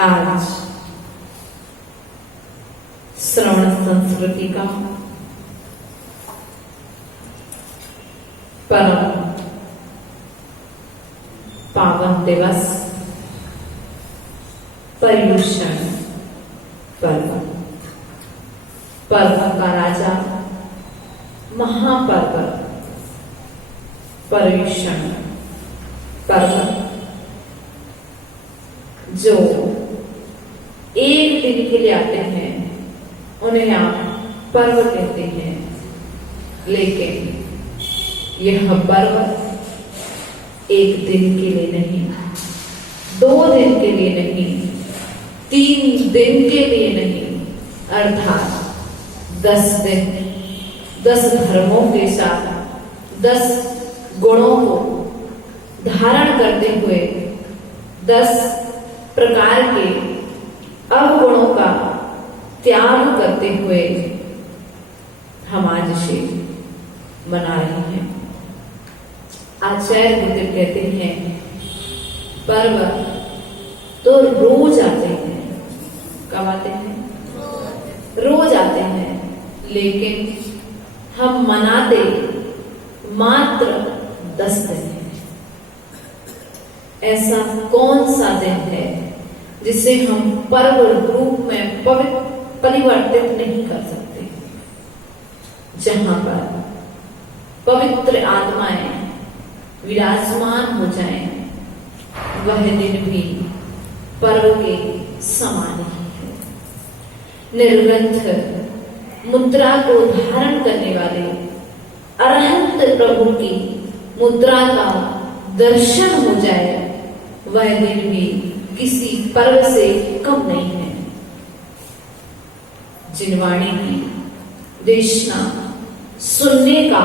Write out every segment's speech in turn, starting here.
आज श्रवण संस्कृति का परम पावन दिवस पर्युषण पर्व। पर्व का राजा महापर्व पर्युषण पर्व, जो एक दिन के लिए आते हैं उन्हें आप पर्व कहते हैं, लेकिन यह पर्व एक दिन के लिए नहीं, 2 दिन के लिए नहीं, 3 दिन के लिए नहीं, अर्थात 10 दिन 10 धर्मों के साथ 10 गुणों को धारण करते हुए 10 प्रकार के अवगुणों का त्याग करते हुए हम आज इसे मना रहे हैं। आचार्य बुद्ध कहते हैं पर्व तो रोज आते हैं। कब आते हैं? रोज आते हैं, लेकिन हम मनाते मात्र 10 दिन है। ऐसा कौन सा दिन है जिसे हम पर्व रूप में परिवर्तित नहीं कर सकते, जहां पर पवित्र आत्माएं विराजमान हो जाएं, वह दिन भी पर्व के समान ही है। निर्ग्रंथ मुद्रा को धारण करने वाले अरहंत प्रभु की मुद्रा का दर्शन हो जाए, वह दिन भी किसी पर्व से कम नहीं है। जिनवाणी की देशना सुनने का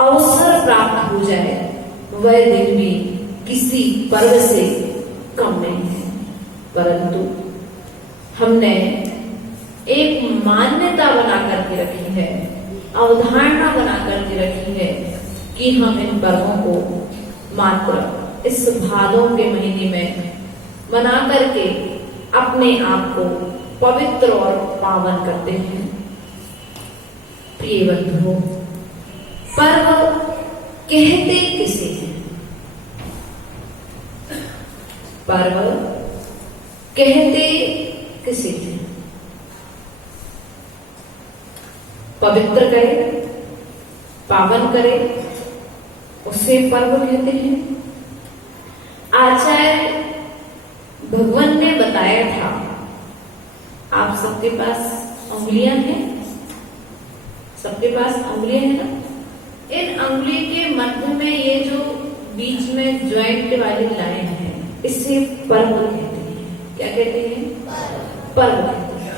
अवसर प्राप्त हो जाए, वह दिन भी किसी पर्व से कम नहीं है। परंतु हमने एक मान्यता बना करके रखी है, अवधारणा बना करके रखी है कि हम इन पर्वों को मात्र इस भादों के महीने में मना करके अपने आप को पवित्र और पावन करते हैं। प्रिय बंधुओं, पर्व कहते किसे हैं? पर्व कहते किसे हैं? पवित्र करे, पावन करे, उसे पर्व कहते हैं। आचार्य भगवान ने बताया था, आप सबके पास उंगलियां हैं, सबके पास उंगलियां हैं ना? इन उंगली के मध्य में ये जो बीच में ज्वाइंट वाली लाइन है, इसे पर्व कहते हैं। क्या कहते हैं? पर्व कहते हैं।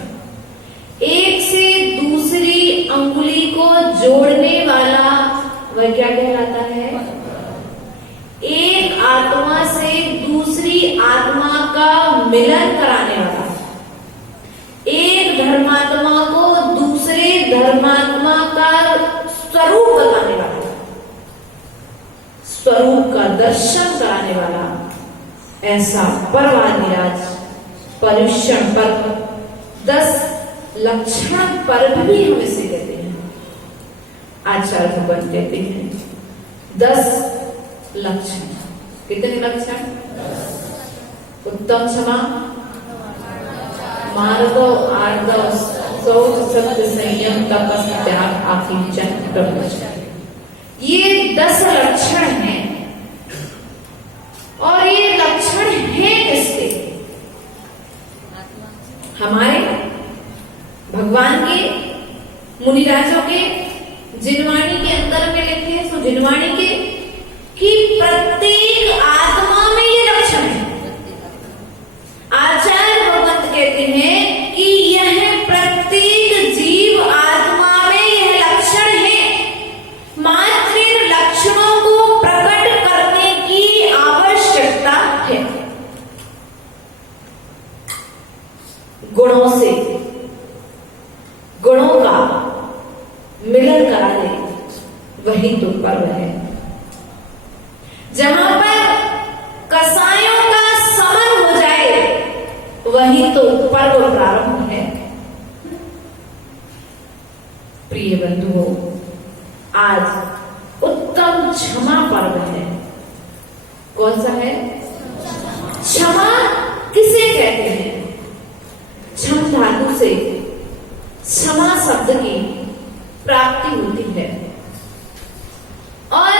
एक से दूसरी अंगुली को जोड़ने वाला वह क्या कहलाता है? एक आत्मा से दूसरी आत्मा का मिलन कराने वाला, एक धर्मात्मा को दूसरे धर्मात्मा का स्वरूप बताने वाला, स्वरूप का दर्शन कराने वाला, ऐसा पर्वाधिराज पर्युषण पर्व, 10 लक्षण पर्व भी हम इसे कहते हैं। आचार्य भगवान कहते हैं 10 लक्षण। कितने लक्षण? उत्तम क्षमा, मार्गव, आर्गव, शौच, सत्य, संयम, तपस्या, त्याग, आकिंचन, ब्रह्मचर्य। ये 10 लक्षण हैं। और ये लक्षण है किसके? हमारे भगवान के, मुनिराजों के, जिनवाणी के अंदर में लिखे हैं। सो जिनवाणी के कि प्रत्येक आत्मा में ये लक्षण है। आचार्य भगवत कहते हैं कि यह प्रत्येक जीव आत्मा में यह लक्षण है, मात्र इन लक्षणों को प्रकट करने की आवश्यकता है। गुणों से गुणों का मिलन करा दे, वही तो पर्व है। जहां पर कसायों का समन हो जाए, वही तो पर्व प्रारंभ है। प्रिय बंधुओं, आज उत्तम क्षमा पर्व है। कौन सा है? क्षमा किसे कहते हैं? क्षम धातु से क्षमा शब्द की प्राप्ति होती है। और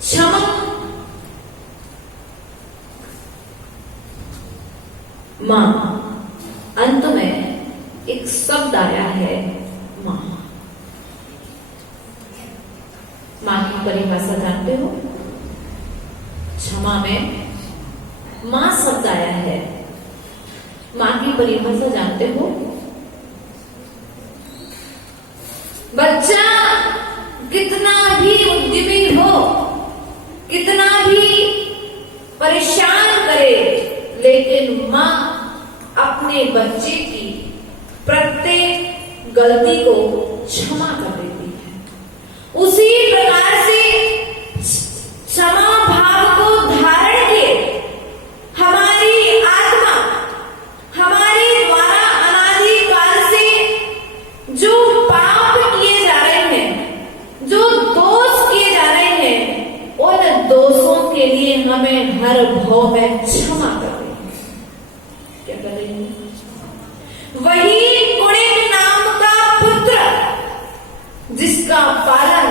क्षमा मां, अंत में एक शब्द आया है मां। मां की परिभाषा जानते हो? क्षमा में मां शब्द आया है। मां की परिभाषा जानते हो? बच्चा कितना भी उद्यमी हो, कितना भी परेशान करे, लेकिन मां अपने बच्चे की गलती को क्षमा कर देती है। उसी प्रकार से क्षमा भाव को धारण किए हमारी आत्मा हमारे द्वारा अनादि काल से जो पाप किए जा रहे हैं, जो दोष किए जा रहे हैं, उन दोषों के लिए हमें हर भाव में क्षमा कर रही है। क्या कर रही है? वही कुणिक नाम का पुत्र जिसका पालन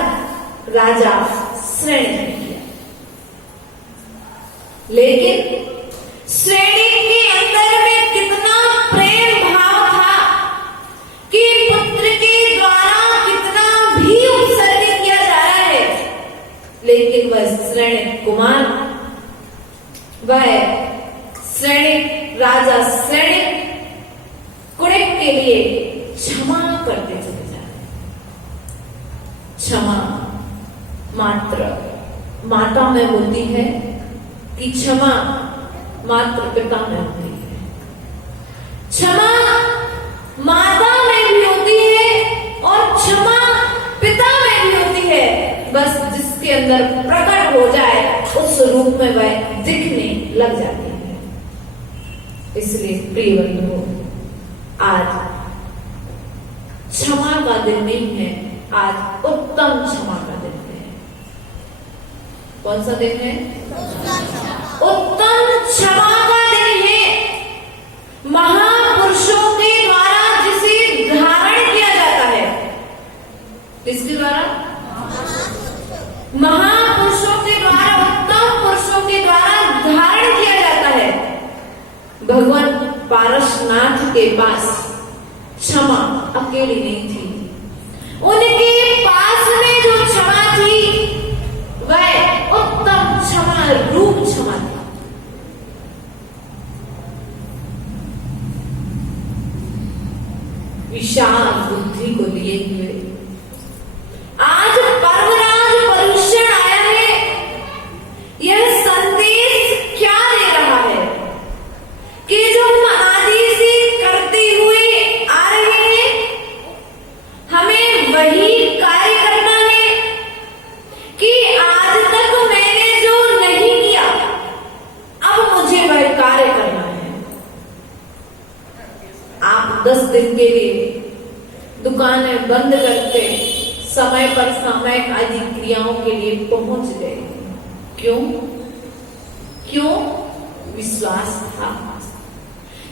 राजा श्रेणी ने किया, लेकिन श्रेणी के अंदर में कितना प्रेम भाव था कि पुत्र के द्वारा कितना भी उत्सर्ग किया जा रहा है, लेकिन वह श्रेणी कुमार, वह श्रेणी राजा श्रेणी कुणिक के लिए क्षमा करते चले जा रहे। क्षमा मात्र माता में होती है कि क्षमा मात्र पिता में होती है? क्षमा माता में भी होती है और क्षमा पिता में भी होती है, बस जिसके अंदर प्रकट हो जाए उस रूप में वह दिखने लग जाती है। इसलिए प्रिय बंधुओं, आज क्षमा का दिन नहीं है, आज उत्तम क्षमा का दिन है। कौन सा दिन है? उत्तम क्षमा का दिन है। महापुरुषों के द्वारा जिसे धारण किया जाता है, किसके द्वारा? महापुरुषों के द्वारा, उत्तम पुरुषों के द्वारा धारण किया जाता है। भगवान पारसनाथ के पास क्षमा अकेली नहीं थी, उनके पास में जो क्षमा थी वह उत्तम क्षमा रूप क्षमा थी। विशाल बुद्धि को लिए हुए आज पर्वराज परीक्षण आया है। यह संदेश क्या दे रहा है कि जो हम आदि से करते हुए आ रहे हैं, हमें वही कार्य करना है कि आज तक मैंने जो नहीं किया अब मुझे वह कार्य करना है। आप 10 दिन के लिए दुकानें बंद करके समय पर सामयिक आदि क्रियाओं के लिए पहुंच गए। क्यों? विश्वास था।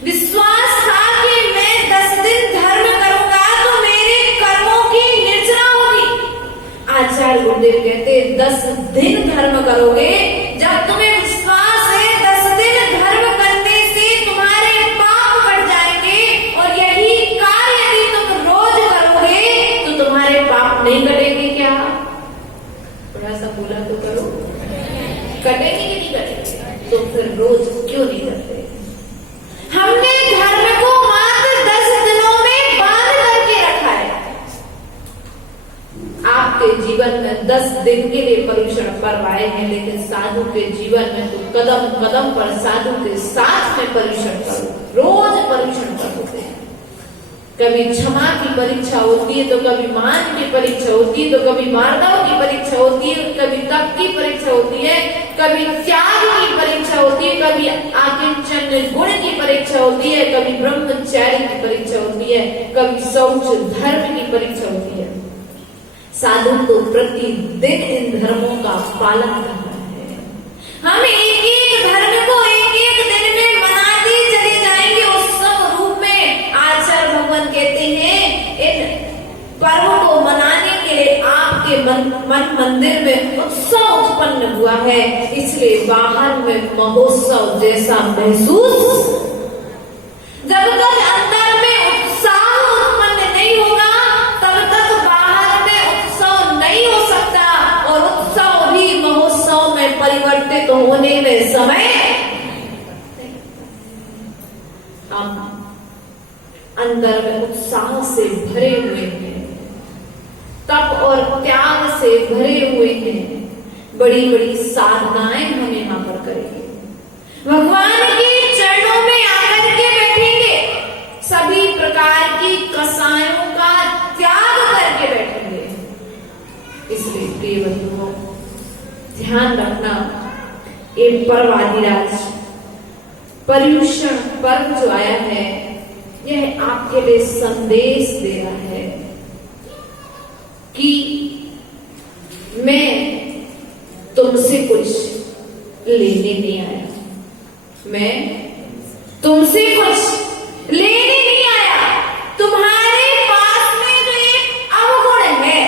विश्वास था कि मैं 10 दिन धर्म करूंगा तो मेरे कर्मों की निर्जरा होगी। आचार्य गुरुदेव कहते 10 दिन धर्म करोगे, जब तुम्हें विश्वास है 10 दिन धर्म करने से तुम्हारे पाप कट जाएंगे, और यही कार्य यदि तुम रोज करोगे तो तुम्हारे पाप नहीं कटेंगे। क्या? थोड़ा सा बोला तो करो, कटेंगे कि नहीं कटेंगे? तो फिर रोज क्यों नहीं करते? हमने धर्म को मात्र 10 दिनों में बांध करके रखा है। आपके जीवन में 10 दिन के लिए परीक्षण पर्व आए हैं, लेकिन साधु के जीवन में तो कदम कदम पर साधु के साथ में परीक्षण करो, रोज परीक्षण करोगे। कभी क्षमा की परीक्षा होती है, तो कभी मान की परीक्षा होती है, तो कभी मार्दव की परीक्षा होती है, कभी तप की परीक्षा होती है, कभी त्याग की परीक्षा होती है, कभी आकिंचन गुण की परीक्षा होती है, कभी ब्रह्मचारी की परीक्षा होती है, कभी शौच धर्म की परीक्षा होती है। साधु को प्रतिदिन इन धर्मों का पालन करना है। हम एक एक धर्म को एक एक दिन में मनाते चले जाएंगे उत्सव रूप में। आचार्य भगवान कहते हैं इन पर्व को मनाने के लिए आपके मन मंदिर में उत्सव उत्पन्न हुआ है, इसलिए बाहर में महोत्सव जैसा महसूस, जब तक अंदर में उत्साह उत्पन्न नहीं होगा तब तक बाहर में उत्सव नहीं हो सकता, और उत्सव भी महोत्सव में परिवर्तित होने में समय। हम अंदर में उत्साह से भरे हुए हैं, तप और त्याग से भरे हुए हैं, बड़ी बड़ी साधनाएं हम यहाँ पर करेंगे, भगवान के चरणों में आकर के बैठेंगे, सभी प्रकार की कसायों का ये पर्वाधिराज पर्युषण पर्व जो आया है, यह आपके लिए संदेश दे रहा है कि मैं तुमसे कुछ लेने नहीं आया, मैं तुमसे कुछ लेने नहीं आया। तुम्हारे पास में जो एक अवगुण है,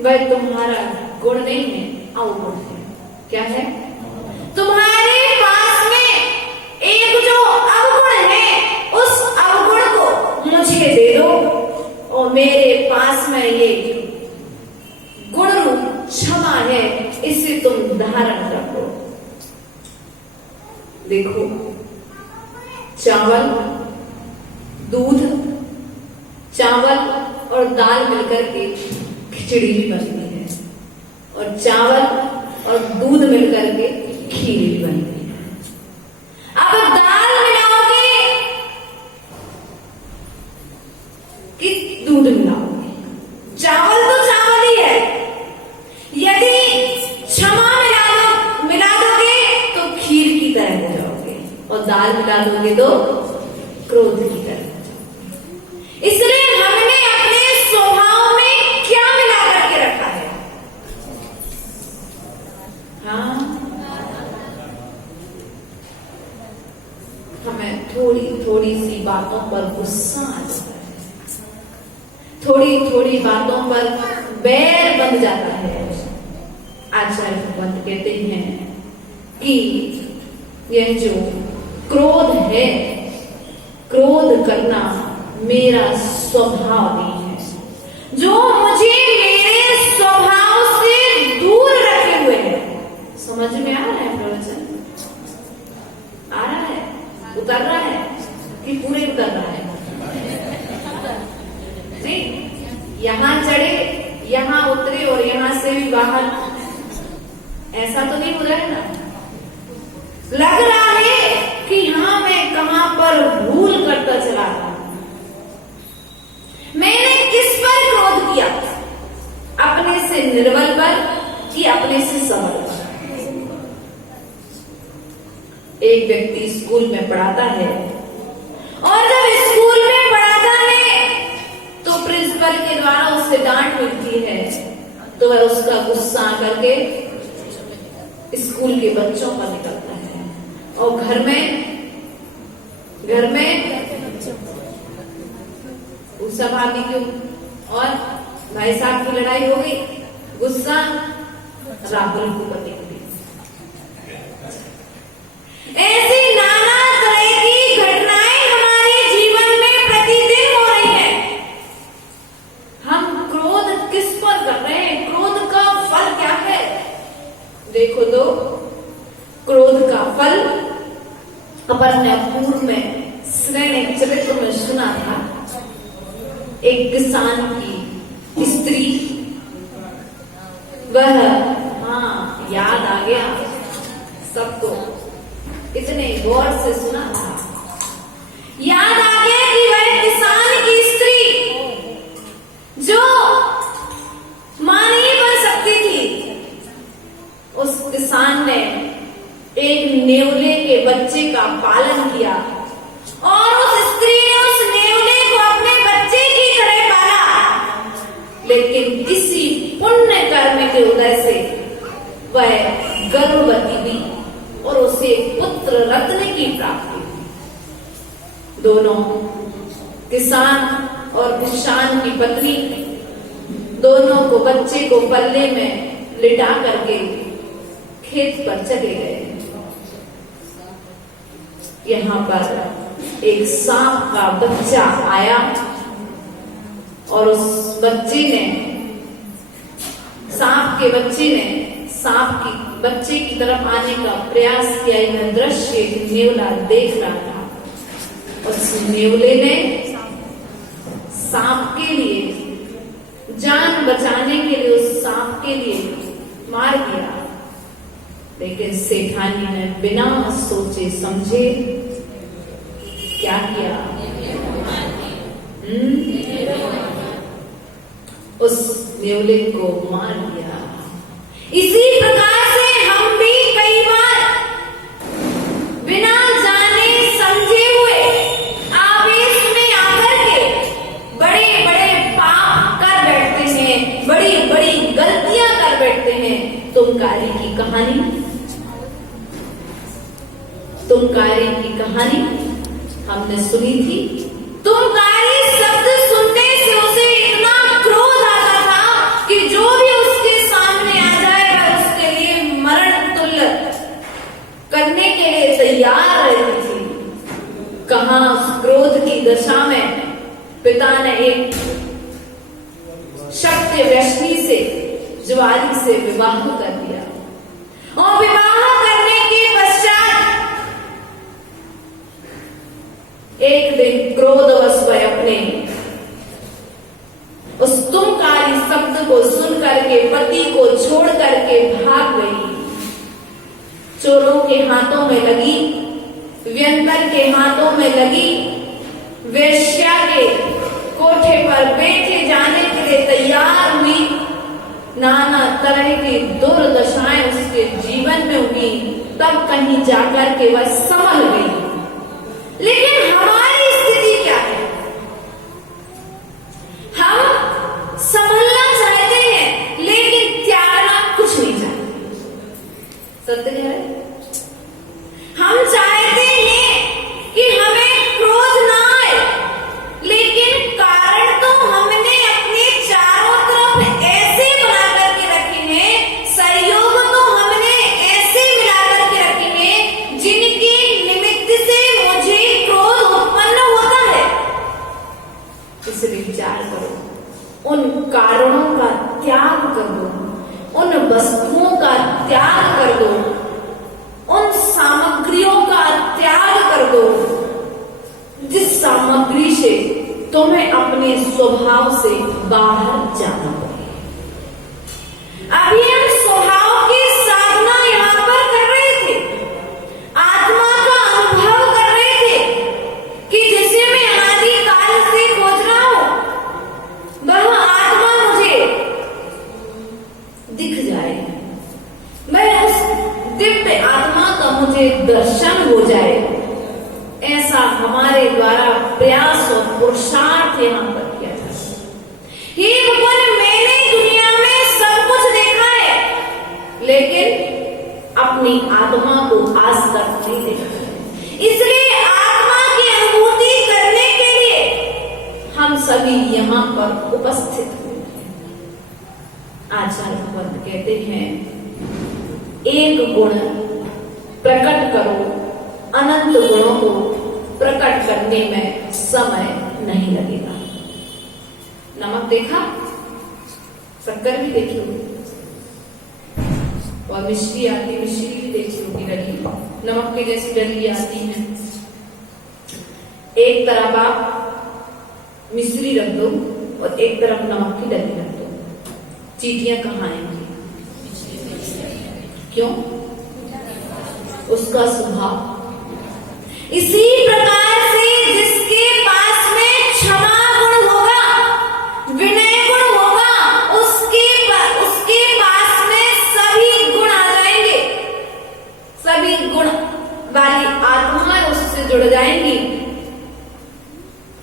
वह तुम्हारा गुण नहीं है, अवगुण है। क्या है? तुम्हारे पास में एक जो अवगुण है, उस अवगुण को मुझे दे दो और मेरे पास में ये गुण रूप क्षमा है, इसे तुम धारण रखो। देखो, चावल, दूध, चावल और दाल मिलकर के खिचड़ी भी बनती है, और चावल और दूध मिलकर के खीर भी बनती है। अब दाल मिलाओगे कि दूध मिलाओगे? चावल तो चावल ही है। यदि क्षमा मिला दोगे तो खीर की तरह हो जाओगे, और दाल मिला दोगे तो क्रोध की तरह हो जाओगे। इसलिए हमने अपने स्वभाव में क्या मिला करके रखा है? हाँ, हमें थोड़ी थोड़ी सी बातों पर गुस्सा आ जाता है, थोड़ी थोड़ी बातों पर बैर बन जाता है। आचार्य भगवंत कहते हैं कि यह जो क्रोध है, क्रोध करना मेरा स्वभाव नहीं है। जो मुझे मेरे स्वभाव से दूर रखे हुए है। समझ में आ रहा है प्रवचन? आ रहा है? उतर रहा है कि पूरे उतर रहा है? नहीं, यहां चढ़े, यहां उतरे और यहां से भी बाहर, ऐसा तो नहीं हो रहा है ना? लग रहा है कि हाँ, मैं कहां पर भूल करता चला रहा हूं। मैंने किस पर क्रोध किया? अपने से निर्बल पर कि अपने से सबल पर? एक व्यक्ति स्कूल में पढ़ाता है, और जब स्कूल में पढ़ाता है तो प्रिंसिपल के द्वारा उससे डांट मिलती है, तो वह उसका गुस्सा करके स्कूल के बच्चों पर निकलता है, और घर में गुस्सा भाभी क्यों, और भाई साहब की लड़ाई हो गई, गुस्सा राहुल को पति को। ऐसी नाना तरह की घटनाएं हमारे जीवन में प्रतिदिन हो रही है। हम क्रोध किस पर कर रहे हैं? क्रोध का फल क्या है? देखो तो, क्रोध का फल अपन ने पूर्व में श्रेणी चरित्र में सुना था। एक किसान की स्त्री, वह, हाँ याद आ गया सबको, इतने गौर से सुना था, याद आ गया कि वह किसान की स्त्री जो मां नहीं बन सकती थी, उस किसान ने एक नेवले के बच्चे का पालन किया, और उस स्त्री ने उस नेवले को अपने बच्चे की तरह पाला। लेकिन किसी पुण्य कर्म के उदय से वह गर्भवती हुई और उसे पुत्र रत्न की प्राप्ति हुई। दोनों, किसान और किसान की पत्नी, दोनों को बच्चे को पल्ले में लिटा करके खेत पर चले गए। यहाँ पर एक सांप का बच्चा आया, और उस बच्चे ने, सांप के बच्चे ने सांप की बच्चे की तरफ आने का प्रयास किया। यह दृश्य नेवला देख रहा था। उस नेवले ने सांप के लिए, जान बचाने के लिए उस सांप के लिए मार दिया। लेकिन सेठानी ने बिना सोचे समझे क्या किया? उस नेवले को मार दिया। इसी प्रकार से हम भी कई बार की कहानी, तुमकारी की कहानी हमने सुनी थी। तुमकारी शब्द सुनने से उसे इतना क्रोध आता था कि जो भी उसके सामने आ जाए वह उसके लिए मरण तुल्य करने के लिए तैयार रहती थी। कहां उस क्रोध की दशा में पिता ने एक शक्ति व्यसनी से, ज्वारी से विवाह कर दिया और विवाह करने के पश्चात एक दिन क्रोधवश वह अपने उस तुमकारी शब्द को सुन करके पति को छोड़ करके भाग गई। चोरों के हाथों में लगी, व्यंतर के हाथों में लगी, वेश्या के कोठे पर बैठे जाने के लिए तैयार हुई। नाना तरह की दुर्दशाएं उसके जीवन में हुई, तब कहीं जाकर के वह संभल गई। लेकिन हमारी स्थिति क्या है? हम संभलना चाहते हैं लेकिन त्यागना कुछ नहीं चाहते। सत्य है, हम चाहते हैं कि हमें क्रोध ना आए, लेकिन कारण तो हमने अपने चारों तरफ ऐसे बना करके रखे हैं, सहयोग तो हमने ऐसे मिला करके रखे हैं जिनके निमित्त से मुझे क्रोध उत्पन्न होता है। इसलिए विचार करो, उन कारणों का त्याग कर दो, उन वस्तुओं का त्याग कर दो, उन सामग्रियों का त्याग कर दो जिस सामग्री से तुम्हें अपने स्वभाव से बाहर जाना पड़े। अभी हम स्वभाव की साधना यहां पर कर रहे थे, आत्मा का अनुभव कर रहे थे कि जिसे मैं अनादि काल से खोज रहा हूं वह आत्मा मुझे दिख जाए, मैं उस दिव्य आत्मा का मुझे दर्शन हो जाए। ऐसा हमारे द्वारा प्रयास और पुरुषार्थ यहां पर किया जाता है। हे भगवान, मैंने दुनिया में सब कुछ देखा है लेकिन अपनी आत्मा को आज तक नहीं देखा है। इसलिए आत्मा की अनुभूति करने के लिए हम सभी यहां पर उपस्थित हुए हैं। आचार्य भगवंत कहते हैं, एक गुण प्रकट करो, अनंत गुणों को प्रकट करने में समय नहीं लगेगा। नमक देखा, शक्कर भी देखी होगी और मिश्री आती, मिश्री भी देखी होगी डली, नमक के जैसी डली आती है। एक तरफ आप मिश्री रख दो और एक तरफ नमक की डली रख दो, चींटियां कहाँ आएंगी? क्यों? उसका स्वभाव। इसी प्रकार से जिसके पास में क्षमा गुण होगा, विनय गुण होगा, उसके पास में सभी गुण आ जाएंगे, सभी गुण वाली आत्माएं उससे जुड़ जाएंगी।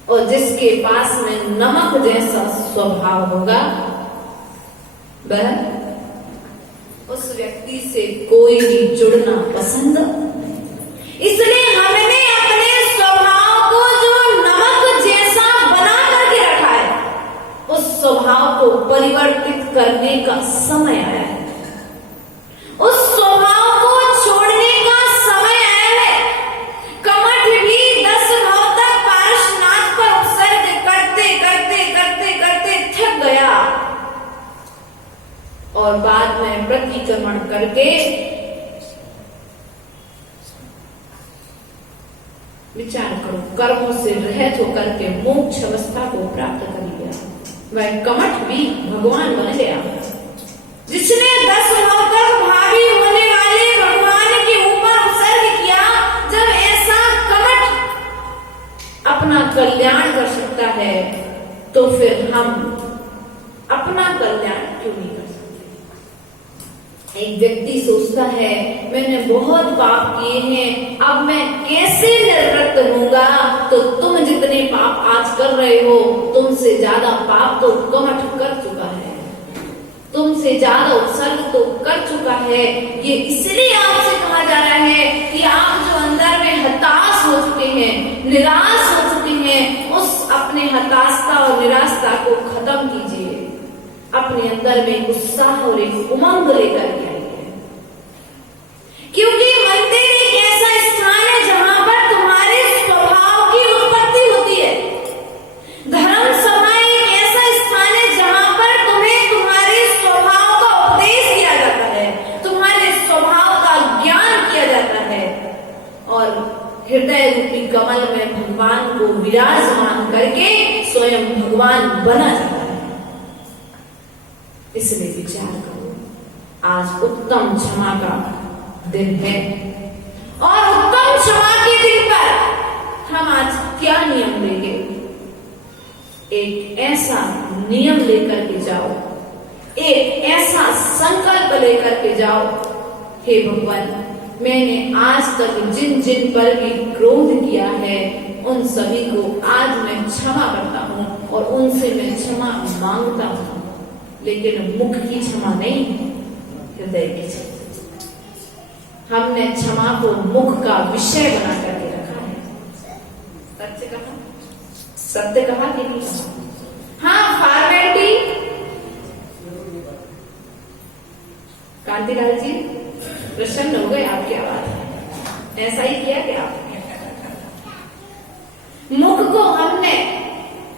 और जिसके पास में नमक जैसा स्वभाव होगा वह उस व्यक्ति से कोई भी जुड़ना पसंद नहीं। इसलिए हमने अपने स्वभाव को जो नमक जैसा बना करके रखा है, उस स्वभाव को परिवर्तित करने का समय आया है, उस स्वभाव को छोड़ने का समय आया है। कमठ भी 10 भाव तक पारसनाथ पर उपसर्ग करते करते करते करते थक गया और बाद में प्रतिक्रमण करके विचार करो, कर्मों से रहित होकर के मोक्ष अवस्था को प्राप्त कर लिया। वह कमठ भी भगवान बन गया, जिसने 10 भाव तक भावी होने वाले भगवान के ऊपर उत्सर्ग किया। जब ऐसा कमठ अपना कल्याण कर सकता है तो फिर हम अपना कल्याण क्यों नहीं कर सकते? एक व्यक्ति सोचता है, मैंने बहुत पाप किए हैं, अब मैं कैसे निवृत्त होऊंगा? तो तुम जितने पाप आज कर रहे हो, तुमसे ज्यादा पाप तो कमठ कर चुका है, तुमसे तुमसे ज्यादा उत्सर्ग तो कर चुका है। ये इसलिए आपसे कहा जा रहा है कि आप जो अंदर में हताश हो चुके हैं, निराश हो चुके हैं, उस अपने हताशता और निराशता को खत्म कीजिए। अपने अंदर में एक उत्साह और एक उमंग लेकर के आइए, क्योंकि मंदिर एक ऐसा स्थान है जहां पर तुम्हारे स्वभाव की उत्पत्ति होती है। धर्म सभा एक ऐसा स्थान है जहां पर तुम्हें तुम्हारे स्वभाव का उपदेश किया जाता है, तुम्हारे स्वभाव का ज्ञान किया जाता है और हृदय रूपी कमल में भगवान को विराजमान करके स्वयं भगवान बना जाता है। इसलिए विचार करो, आज उत्तम क्षमा का दिन है और उत्तम क्षमा के दिन पर हम आज क्या नियम लेंगे? एक ऐसा नियम लेकर के जाओ, एक ऐसा संकल्प लेकर के जाओ, हे भगवान, मैंने आज तक जिन जिन पर भी क्रोध किया है उन सभी को आज मैं क्षमा करता हूं और उनसे मैं क्षमा मांगता हूं, लेकिन मुख की क्षमा नहीं, हृदय की क्षमा। हमने क्षमा को मुख का विषय बना करके रखा है। सत्य कहा कि नहीं कहा? हाँ, फॉर्मेलिटी। कांतिलाल जी प्रसन्न हो गए आपकी आवाज, ऐसा ही किया क्या आपने? मुख को हमने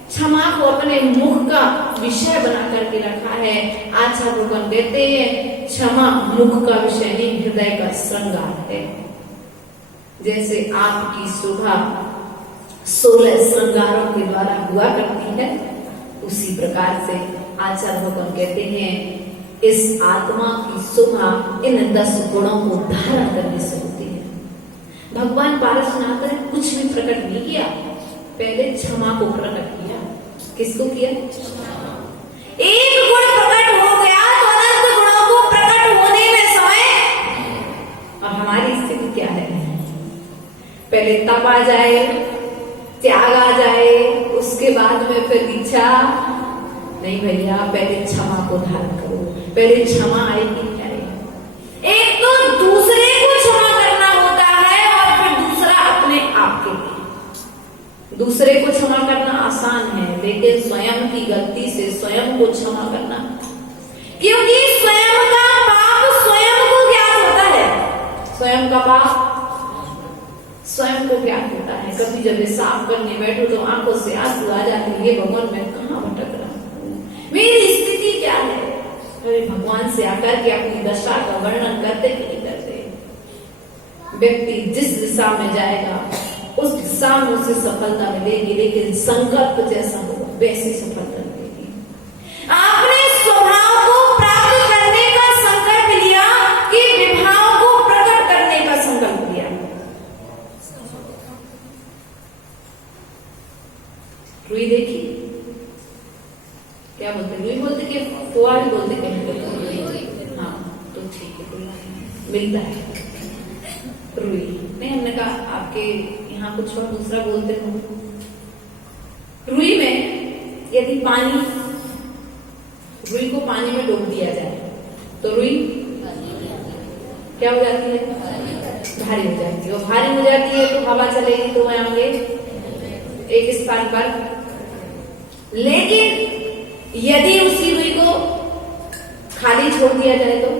क्षमा को अपने मुख का विषय बना करके रखा है। आचार्य भगवान कहते हैं क्षमा मुख का विषय नहीं, हृदय का श्रृंगार है। जैसे आपकी शोभा 16 श्रृंगारों के द्वारा हुआ करती है, उसी प्रकार से आचार्य भगवान कहते हैं इस आत्मा की शोभा इन 10 गुणों को धारण करने से होती है। भगवान पारसनाथ ने कुछ भी प्रकट नहीं किया, पहले क्षमा को प्रकट किया। किसको किया? एक गुण प्रकट हो गया तो अनंत गुणों को प्रकट होने में समय। और हमारी स्थिति क्या है? पहले तप आ जाए, त्याग आ जाए, उसके बाद में फिर दीक्षा। नहीं भैया, पहले क्षमा को धारण करो, पहले क्षमा आएगी क्या? एक तो दूसरे को क्षमा करना होता है और फिर दूसरा अपने आप के लिए। दूसरे को क्षमा करना आसान है, लेकिन स्वयं की गलती से स्वयं को क्षमा करना, क्योंकि स्वयं का पाप स्वयं को ज्ञात होता है। स्वयं का पाप स्वयं को ज्ञात होता है। कभी जब साफ करने बैठो तो आंखों से आंसू आ जाते हैं, ये भगवान मैं कहाँ भटक रहा हूँ, मेरी स्थिति क्या है? अरे भगवान से आकर के अपनी दशा का वर्णन करते कि नहीं करते? व्यक्ति जिस दिशा में जाएगा उस दिशा में उसे सफलता मिलेगी, लेकिन संकल्प जैसा होगा वैसी सफलता मिलेगी। आपने स्वभाव को प्राप्त करने का संकल्प लिया कि विभाव को प्रकट करने का संकल्प लिया? रुई देखी क्या बोलते? रुई बोलते कि फुआ भी बोलते कहीं? हाँ, तो ठीक है, मिलता है रुई। नहीं, हमने कहा आपके यहाँ कुछ और दूसरा बोलते हो। रुई में यदि रुई को पानी में डूब दिया जाए तो रुई क्या हो जाती है? भारी हो जाती है। और भारी हो जाती है तो हवा चलेगी तो वहां आगे एक स्थान पर। लेकिन यदि उसी रुई को खाली छोड़ दिया जाए तो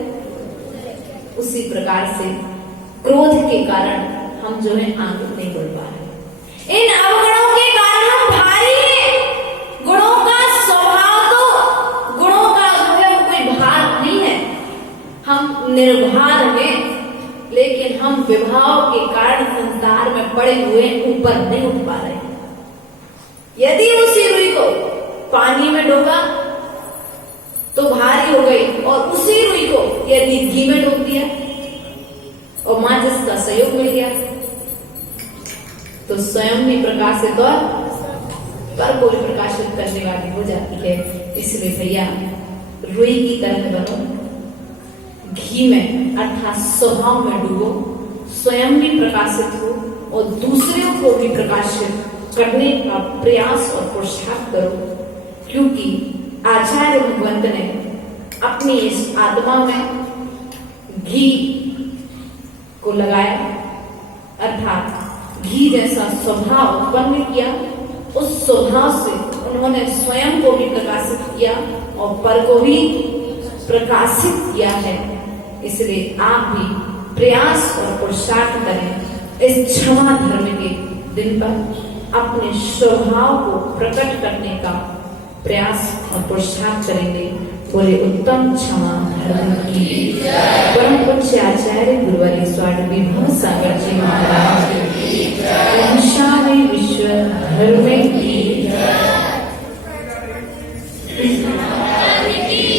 उसी प्रकार से क्रोध के कारण हम जो है आगे नहीं बढ़ पा रहे। इन अवगुणों के कारण हम भारी हैं। गुणों का स्वभाव तो गुणों का जो है वो कोई भार नहीं है, हम निर्भार हैं, लेकिन हम विभाव के कारण संसार में पड़े हुए ऊपर नहीं उठ पा रहे। यदि उसी रुई को पानी में डूबा तो भारी हो गई, और उसी रुई को यदि घी में डूब दिया और माचिस का सहयोग मिल गया तो स्वयं ही प्रकाशित और पर को भी प्रकाशित करने वाली हो जाती है। इसलिए भैया रुई की तरह बनो, घी में अर्थात स्वभाव में डूबो, स्वयं भी प्रकाशित हो और दूसरों को भी प्रकाशित करने का प्रयास और पुरुषार्थ करो। क्योंकि आचार्य भगवंत ने अपनी इस आत्मा में घी को लगाया, अर्थात घी जैसा स्वभाव उत्पन्न किया। उस स्वभाव से उन्होंने स्वयं को भी प्रकाशित किया और पर को भी प्रकाशित किया है। इसलिए आप भी प्रयास और पुरुषार्थ करें। इस क्षमा धर्म के दिन पर अपने स्वभाव को प्रकट करने का प्रयास और पुरुषार्थ करेंगे। बोले उत्तम क्षमा धर्म की। परम पूज्य आचार्य गुरुवारी स्वामी विभव सागर जी महाराज की विश्व धर्म की